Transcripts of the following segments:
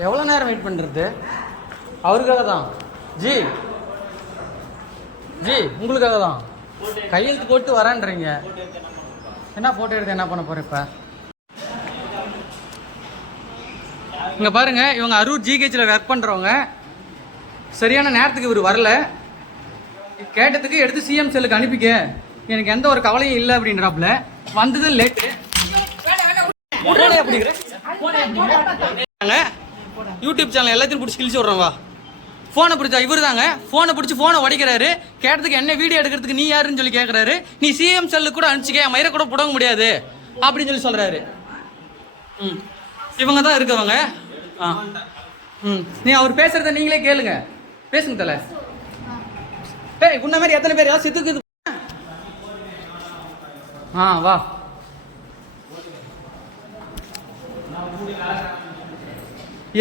எவ்வளோ நேரம் வெயிட் பண்ணுறது? அவருக்காக தான். ஜி ஜி உங்களுக்காக தான். கையெழுத்து போட்டு வரேன்றீங்க. என்ன ஃபோட்டோ எடுத்து என்ன பண்ண போகிறேன் இப்போ? இங்கே பாருங்கள், இவங்க அரூர் ஜிஹெச்சில் ஒர்க் பண்ணுறவங்க. சரியான நேரத்துக்கு இவர் வரல. கேட்டதுக்கு எடுத்து சிஎம் செல்லுக்கு அனுப்பிக்க, எனக்கு எந்த ஒரு கவலையும் இல்லை அப்படின்றாப்புல. வந்தது லேட்டு. யூடியூப் சேனல் எல்லாத்தையும் பிடிச்சி கிழிச்சு விட்றோம். வா, ஃபோனை பிடிச்சா இவர் தாங்க. ஃபோனை பிடிச்சி ஃபோனை உடைக்கிறாரு. கேட்டதுக்கு என்ன வீடியோ எடுக்கிறதுக்கு நீ யாருன்னு சொல்லி கேட்குறாரு. நீ சிஎம் செல்லுக்கு கூட அனுப்பிச்சிக்க, மயிரை கூட புடங்க முடியாது அப்படின்னு சொல்லி சொல்கிறாரு. இவங்க தான் இருக்கவங்க. நீ அவர் பேசுறத நீங்களே கேளுங்க. பேசுங்க தலை. உன்ன மாதிரி எத்தனை பேர் யாரும் செத்துக்குது? வா.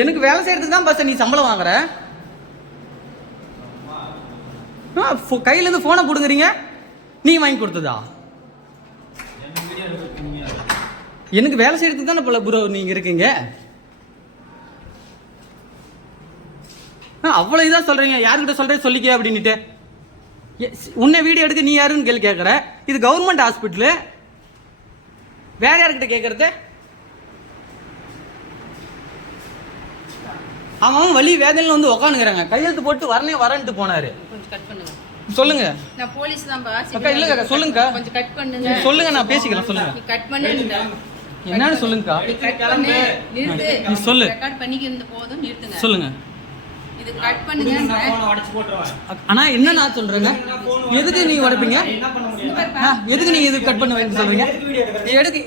எனக்கு வேலை செய்யறதுக்கு தான் பஸ் நீ சம்பளம் வாங்குற. கையில இருந்து போனை போடுங்கறீங்க. நீ வாங்கி கொடுத்ததா? எனக்கு வேலை செய்யறதுக்கு தானே பல ப்ரோ நீங்க இருக்கீங்க. அவ்வளவு இதா சொல்றீங்க. யாருக்கிட்ட சொல்றேன் சொல்லிக்க அப்படின்னுட்டு. உன்னை வீடியோ எடுக்க நீ யாருன்னு கேள்வி கேட்கற. இது கவர்மெண்ட் ஹாஸ்பிட்டலு. வேற யாருக்கிட்ட கேட்கறது? அவன் வலி வேதனையில வந்து உட்காந்துக்கிறாங்க. கையெழுத்து போட்டு வரேன்ட்டு போனாரு. சொல்லுங்க. நான் போலீஸ் தான் பா. அக்கா இல்லங்க சொல்லுங்க. கொஞ்சம் கட் பண்ணுங்க. சொல்லுங்க, நான் பேசிக்கிறேன். சொல்லுங்க. நீ கட் பண்ணுங்க. என்னன்னு சொல்லுங்கக்கா. கிளம்பு. நிறுத்து. நீ சொல்லு. ரெக்கார்ட் பண்ணிக்கிறது போதும், நிறுத்துங்க. சொல்லுங்க. இது கட் பண்ணுங்க. ஆனா என்ன நான் சொல்றேங்க, எதுக்கு நீ உடைப்பீங்க? எதுக்கு நீ இது கட் பண்ண சொல்றீங்க? எதுக்கு